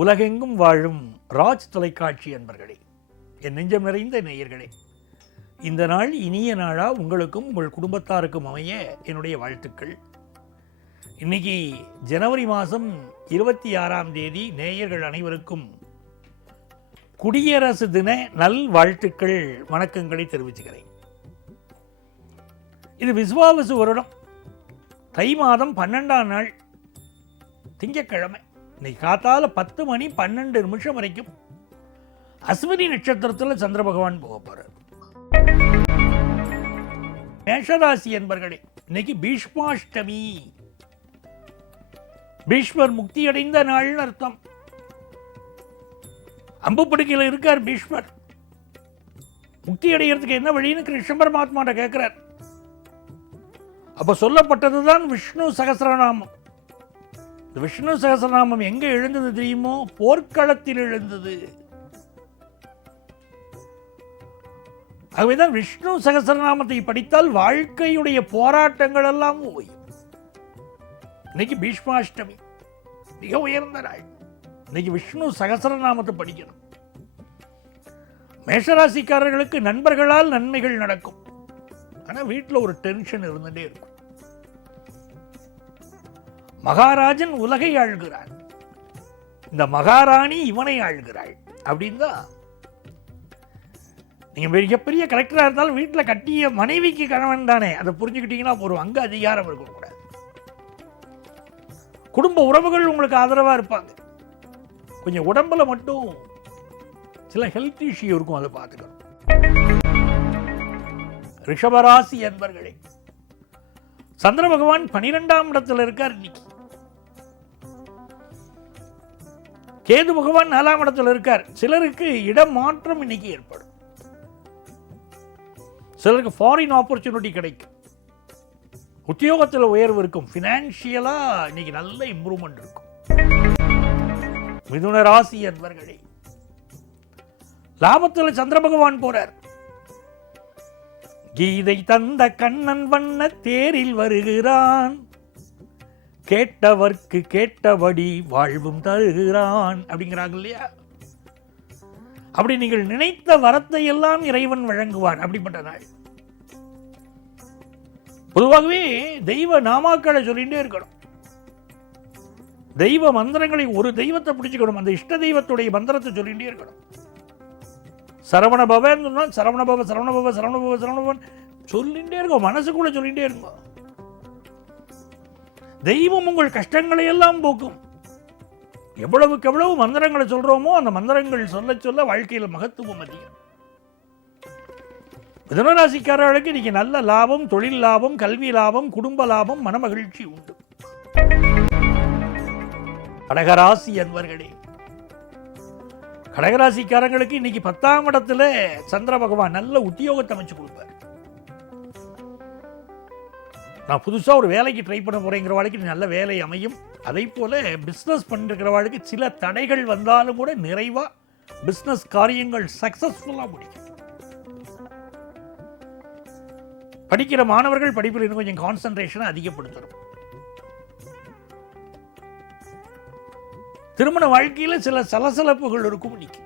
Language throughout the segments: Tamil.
உலகெங்கும் வாழும் ராஜ் தொலைக்காட்சி அன்பர்களே, என் நெஞ்சம் நிறைந்த நேயர்களே, இந்த நாள் இனிய நாளா உங்களுக்கும் உங்கள் குடும்பத்தாருக்கும் அமைய என்னுடைய வாழ்த்துக்கள். இன்னைக்கு ஜனவரி மாதம் 26ஆம் தேதி. நேயர்கள் அனைவருக்கும் குடியரசு தின நல் வாழ்த்துக்கள், வணக்கங்களை தெரிவிச்சுக்கிறேன். இது விஸ்வாவசு வருடம் தை மாதம் 12ஆம் நாள் திங்கட்கிழமை. இன்னைக்கு காத்தால 10 மணி 12 நிமிஷம் வரைக்கும் அஸ்வினி நட்சத்திரத்தில் சந்திர பகவான் போக போறார். மேஷராசி என்பர்களே, இன்னைக்கு பீஷ்மாஷ்டமி. பீஷ்மர் முக்தி அடைந்த நாள்னு அர்த்தம். அம்பு படுக்கையில் இருக்கார் பீஷ்மர். முக்தி அடைகிறதுக்கு என்ன வழின்னு கிருஷ்ண பரமாத்மாட்ட கேட்கிறார். அப்ப சொல்லப்பட்டதுதான் விஷ்ணு சகஸ்ரநாமம். இந்த விஷ்ணு சகஸ்ரநாமம் எங்க எழுந்தது தெரியுமோ? போர்க்களத்தில் எழுந்தது. ஆகவேதான் விஷ்ணு சகஸ்ரநாமத்தை படித்தால் வாழ்க்கையுடைய போராட்டங்கள் எல்லாம் ஓயும். இன்னைக்கு பீஷ்மாஷ்டமி, மிக உயர்ந்த நாள். இன்னைக்கு விஷ்ணு சகஸ்ரநாமத்தை படிக்கணும். மேஷராசிக்காரர்களுக்கு நண்பர்களால் நன்மைகள் நடக்கும். ஆனா வீட்டில் ஒரு டென்ஷன் இருந்துட்டே இருக்கும். மகாராஜன் உலகை ஆள்கிறான், இந்த மகாராணி இவனை ஆள்கிறாள் அப்படின்னு தான். நீங்க மிகப்பெரிய கலெக்டரா இருந்தாலும் வீட்டில் கட்டிய மனைவிக்கு கணவன் தானே, அதை புரிஞ்சுக்கிட்டீங்கன்னா ஒரு அங்க அதிகாரம் இருக்கக்கூடாது. குடும்ப உறவுகள் உங்களுக்கு ஆதரவா இருப்பாங்க. கொஞ்சம் உடம்புல மட்டும் சில ஹெல்த் இஷ்யூ இருக்கும், அதை பார்த்துக்கணும். ரிஷபராசி என்பர்களே, சந்திர பகவான் 12ஆம் இடத்துல இருக்கார் இன்னைக்கு. கேது பகவான் 4ஆம் இடத்துல இருக்கார். சிலருக்கு இடம் மாற்றம் இன்னைக்கு ஏற்படும். சிலருக்கு ஃபாரின் ஆப்பர்ச்சுனிட்டி கிடைக்கும். உத்தியோகத்தில் உயர்வு இருக்கும். பினான்சியலா இன்னைக்கு நல்ல இம்ப்ரூவ்மெண்ட் இருக்கும். மிதுன ராசி என்பர்களே, லாபத்தில் சந்திர பகவான் போறார். கீதை தந்த கண்ணன் வண்ண தேரில் வருகிறான், கேட்டவர்க்கு கேட்டபடி வாழ்வும் தருகிறான் அப்படிங்கிறாங்க இல்லையா? அப்படி நீங்கள் நினைத்த வரத்தை எல்லாம் இறைவன் வழங்குவான். அப்படிப்பட்ட நாள். பொதுவாகவே தெய்வ நாமாக்களை சொல்லிட்டே இருக்கணும். தெய்வ மந்திரங்களை, ஒரு தெய்வத்தை பிடிச்சுக்கணும், அந்த இஷ்ட தெய்வத்துடைய மந்திரத்தை சொல்லிட்டே இருக்கணும். சரவண பவன் சொன்னால் சரவணபவ சரவணபவ சரவணபவ சரவணபவன் சொல்லிட்டே இருக்கும். மனசுக்குள்ள சொல்லிட்டே இருக்கும். தெய்வம் உங்கள் கஷ்டங்களை எல்லாம் போக்கும். எவ்வளவுக்கு எவ்வளவு மந்திரங்களை சொல்றோமோ அந்த மந்திரங்கள் சொல்ல சொல்ல வாழ்க்கையில் மகத்துவம் அதிகம். மிதுனராசிக்காரர்களுக்கு இன்னைக்கு நல்ல லாபம், தொழில் லாபம், கல்வி லாபம், குடும்ப லாபம், மனமகிழ்ச்சி உண்டு. கடகராசி என்பர்களே, கடகராசிக்காரங்களுக்கு இன்னைக்கு 10ஆம் இடத்துல சந்திர பகவான் நல்ல உத்தியோகத்தை அமைச்சு கொடுப்பார். நான் புதுசா ஒரு வேலைக்கு ட்ரை பண்ண போறேங்கிற வாழ்க்கை நல்ல வேலை அமையும். அதே போல பிசினஸ் பண்ணிருக்கிற வாழ்க்கை சில தடைகள் வந்தாலும் கூட நிறைவா பிசினஸ் காரியங்கள் சக்சஸ்ஃபுல்லா முடியும். படிக்கிற மாணவர்கள் படிப்பில் இன்னும் கொஞ்சம் கான்சன்ட்ரேஷனை அதிகப்படுத்தணும். திருமண வாழ்க்கையில சில சலசலப்புகள் இருக்கும் இன்னைக்கு.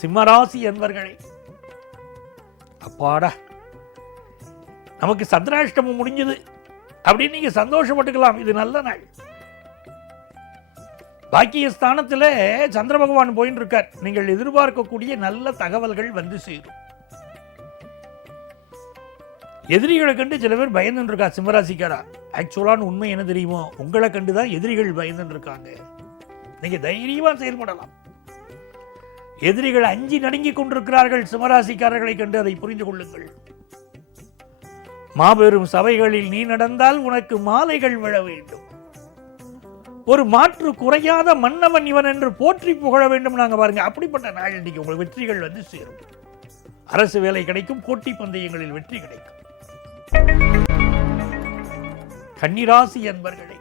சிம்மராசி என்பர்களே, அப்பாடா நமக்கு சந்திராஷ்டமம் முடிஞ்சது அப்படின்னு நீங்க சந்தோஷப்பட்டுக்கலாம். இது நல்ல நாள். பாக்கிய ஸ்தானத்தில் சந்திர பகவான் போயின்னு இருக்கார். நீங்கள் எதிர்பார்க்கக்கூடிய நல்ல தகவல்கள் வந்து சேரும். எதிரிகளை கண்டு சில பேர் பயந்துட்டு இருக்கா சிம்மராசிக்காரா. ஆக்சுவலான உண்மை என்ன தெரியுமோ? உங்களை கண்டுதான் எதிரிகள் பயந்துட்டு இருக்காங்க. நீங்க தைரியமா செயல்படலாம். எதிரிகள் அஞ்சி நடுங்கி கொண்டிருக்கிறார்கள் சிம்மராசிக்காரர்களை கண்டு, அதை புரிந்து கொள்ளுங்கள். மாபெரும் சபைகளில் நீ நடந்தால் உனக்கு மாலைகள் விழ வேண்டும். ஒரு மாற்று குறையாத மன்னவன் இவன் என்று போற்றி புகழ வேண்டும். நாங்க பாருங்க, அப்படிப்பட்ட நாள் இன்னைக்கு உங்களுக்கு வெற்றிகள் வந்து சேரும். அரசு வேலை கிடைக்கும், போட்டி பந்தயங்களில் வெற்றி கிடைக்கும். கன்னிராசி என்பர்களே,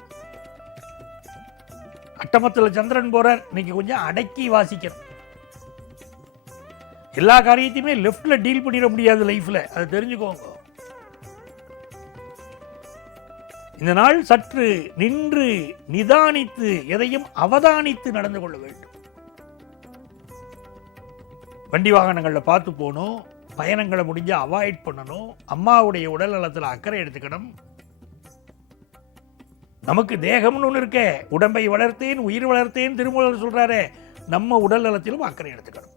அட்டமத்தில் சந்திரன் போறார். இன்னைக்கு கொஞ்சம் அடக்கி வாசிக்கணும். எல்லா காரியத்தையுமே லெஃப்ட்ல டீல் பண்ணிட முடியாது லைஃப்ல, அதை தெரிஞ்சுக்கோங்க. இந்த நாள் சற்று நின்று நிதானித்து எதையும் அவதானித்து நடந்து கொள்ள வேண்டும். வண்டி வாகனங்களில் பார்த்து போகணும், பயணங்களை முடிஞ்ச அவாய்ட் பண்ணணும், அம்மாவுடைய உடல் நலத்தில் அக்கறை எடுத்துக்கணும். நமக்கு தேகம்னு ஒன்று இருக்கே, உடம்பை வளர்த்தேன் உயிர் வளர்த்தேன் திருமூலர் சொல்றாரு, நம்ம உடல் நலத்திலும் அக்கறை எடுத்துக்கணும்.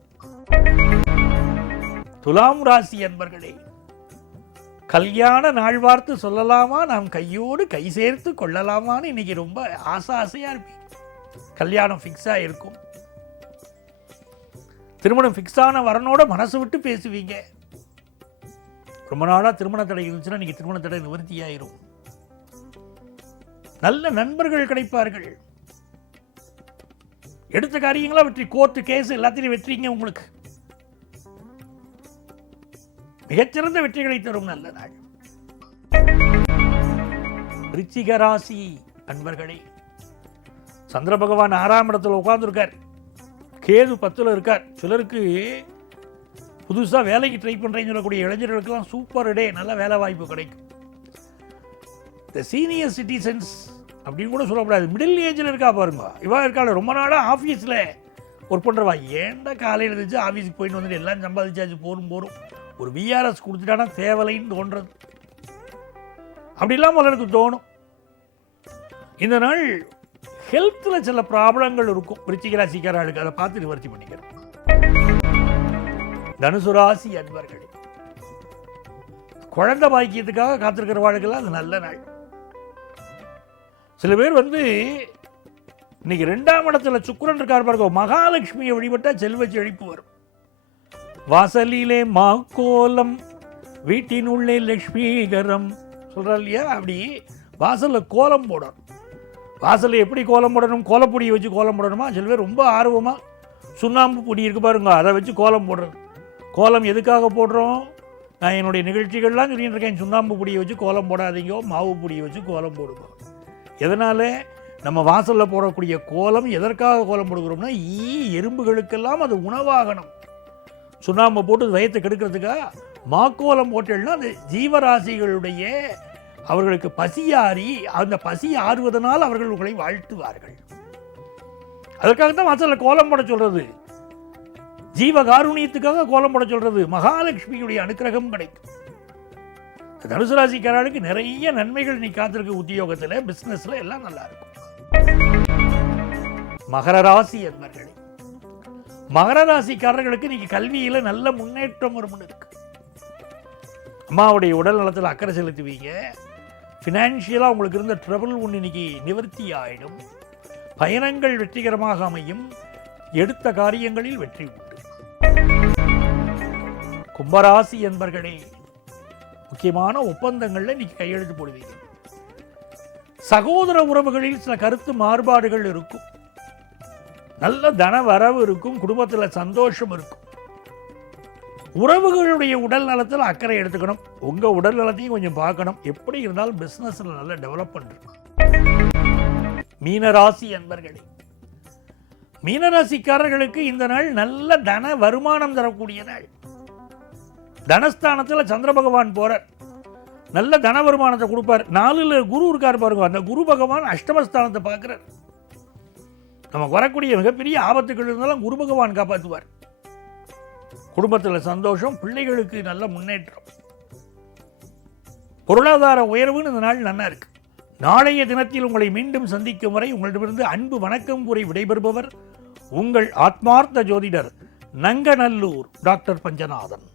துலாம் ராசி அன்பர்களே, கல்யாண நாள் வார்த்து சொல்லலாமா, நாம் கையோடு கை சேர்த்து கொள்ளலாமான்னு இன்னைக்கு ரொம்ப ஆசையா இருப்பீங்க. கல்யாணம் ஃபிக்ஸாக இருக்கும், திருமணம் ஃபிக்ஸான வரனோட மனசு விட்டு பேசுவீங்க. ரொம்ப நாளாக திருமண தடை இருந்துச்சுன்னா இன்னைக்கு திருமண தடை நிவர்த்தி ஆயிரும். நல்ல நண்பர்கள் கிடைப்பார்கள். எடுத்த காரியங்களா வெற்றி, கோர்ட்டு கேஸ் எல்லாத்திலையும் வெற்றிங்க. உங்களுக்கு மிகச்சிறந்த வெற்றிகளை தரும் நல்ல நாள். விருச்சிக ராசி அன்பர்களே, சந்திர பகவான் 6ஆம் இடத்துல உட்கார்ந்துருக்கார், கேது 10ல் இருக்கார். சிலருக்கு புதுசாக வேலைக்கு ட்ரை பண்ணுறேன்னு சொல்லக்கூடிய இளைஞர்களுக்கெல்லாம் சூப்பர் டே, நல்ல வேலை வாய்ப்பு கிடைக்கும். இந்த சீனியர் சிட்டிசன்ஸ் அப்படின்னு கூட சொல்லக்கூடாது, மிடில் ஏஜில் இருக்கா பாருங்க, இவா இருக்காள் ரொம்ப நாளாக ஆஃபீஸில் ஒர்க் பண்ணுறவா, ஏன்டா காலையில் இருந்துச்சு ஆஃபீஸுக்கு போயிட்டு வந்துட்டு எல்லாம் சம்பாதிச்சாச்சு போரும் ஒரு விஆர்எஸ் கொடுத்துட்டானா தேவலைன்னு தோன்றது. அப்படிலாம் எனக்கு தோணும். இந்த நாள் ஹெல்த்தில் சில ப்ராப்ளங்கள் இருக்கும் விருச்சிக ராசிக்காரர்களுக்கு, அதை பார்த்து நிவர்த்தி பண்ணிக்கிறோம். தனுசு ராசி அன்பர்களே, குழந்தை பாக்கியத்துக்காக காத்திருக்கிற வாழ்க்கெல்லாம் அது நல்ல நாள். சில பேர் இன்னைக்கு 2ஆம் இடத்துல சுக்கிரன் இருக்கார் பாருங்க, மகாலட்சுமியை வழிபட்டால் செல்வ செழிப்பு வரும். வாசலிலே மாக்கோலம் வீட்டின் உள்ளே லட்சுமிகரம் சொல்றார் இல்லையா, அப்படி வாசலில் கோலம் போடணும். வாசலில் எப்படி கோலம் போடணும், கோலப்பொடியை வச்சு கோலம் போடணுமா? சில பேர் ரொம்ப ஆர்வமாக சுண்ணாம்பு பொடி இருக்கு பாருங்க, அதை வச்சு கோலம் போடுறது. கோலம் எதுக்காக போடுறோம்? நான் என்னுடைய நிகழ்ச்சிகள்லாம் சொல்லிட்டு இருக்கேன், சுண்ணாம்பு பொடியை வச்சு கோலம் போடாதீங்க, மாவு பொடியை வச்சு கோலம் போடுங்க. எதனால்? நம்ம வாசலில் போடக்கூடிய கோலம் எதற்காக கோலம் போடுகிறோம்னா, எறும்புகளுக்கெல்லாம் அது உணவாகணும். சுண்ணாம்பு போட்டு வயத்தை கெடுக்கிறதுக்காக மாக்கோலம் போட்டேன்னா அந்த ஜீவராசிகளுடைய அவர்களுக்கு பசியாறி, அந்த பசி ஆறுவதனால் அவர்கள் உங்களை வாழ்த்துவார்கள். அதற்காகத்தான் வாசலில் கோலம் போட சொல்றது, ஜீவகாருண்யத்துக்காக கோலம் போட சொல்றது. மகாலட்சுமியுடைய அனுக்கிரகம் கிடைக்கும். தனுசு ராசிக்காரர்களுக்கு நிறைய நன்மைகள் நீ காத்திருக்க, உத்தியோகத்தில் பிசினஸ்ல எல்லாம் நல்லா இருக்கும். மகர ராசி என்பர்களே, மகர ராசிக்காரர்களுக்கு இன்னைக்கு கல்வியில நல்ல முன்னேற்றம் வரும் இருக்கு. அம்மாவுடைய உடல் நலத்தில் அக்கறை செலுத்துவீங்க. ஃபினான்ஷியலாக உங்களுக்கு இருந்த ட்ரபிள் ஒன்று இன்னைக்கு நிவர்த்தி ஆயிடும். பயணங்கள் வெற்றிகரமாக அமையும். எடுத்த காரியங்களில் வெற்றி உண்டு. கும்பராசி என்பர்களே, முக்கியமான ஒப்பந்தங்கள்ல இன்னைக்கு கையெழுத்து போடுவீங்க. சகோதர உறவுகளில் சில கருத்து மாறுபாடுகள் இருக்கும். நல்ல தன வரவு இருக்கும். குடும்பத்தில் சந்தோஷம் இருக்கும். உறவுகளுடைய உடல் நலத்தில் அக்கறை எடுத்துக்கணும். உங்க உடல் நலத்தையும் கொஞ்சம் பார்க்கணும். எப்படி இருந்தாலும் பிசினஸ்ல நல்ல டெவலப்மெண்ட் இருக்கும். மீனராசி என்பர்களே, மீனராசிக்காரர்களுக்கு இந்த நாள் நல்ல தன வருமானம் தரக்கூடிய நாள். தனஸ்தானத்தில் சந்திர பகவான் போறார், நல்ல தன வருமானத்தை கொடுப்பார். 4ல் குரு இருக்கார் பாருங்க, அந்த குரு பகவான் அஷ்டமஸ்தானத்தை பார்க்கிறார். நமக்கு வரக்கூடிய மிகப்பெரிய ஆபத்துகள் இருந்தாலும் குரு பகவான் காப்பாற்றுவார். குடும்பத்தில் சந்தோஷம், பிள்ளைகளுக்கு நல்ல முன்னேற்றம், பொருளாதார உயர்வுன்னு இந்த நாள் நல்லா இருக்கு. நாளைய தினத்தில் உங்களை மீண்டும் சந்திக்கும் வரை உங்களிடமிருந்து அன்பு வணக்கம் கூறி விடைபெறுபவர் உங்கள் ஆத்மார்த்த ஜோதிடர் நங்கநல்லூர் டாக்டர் பஞ்சநாதன்.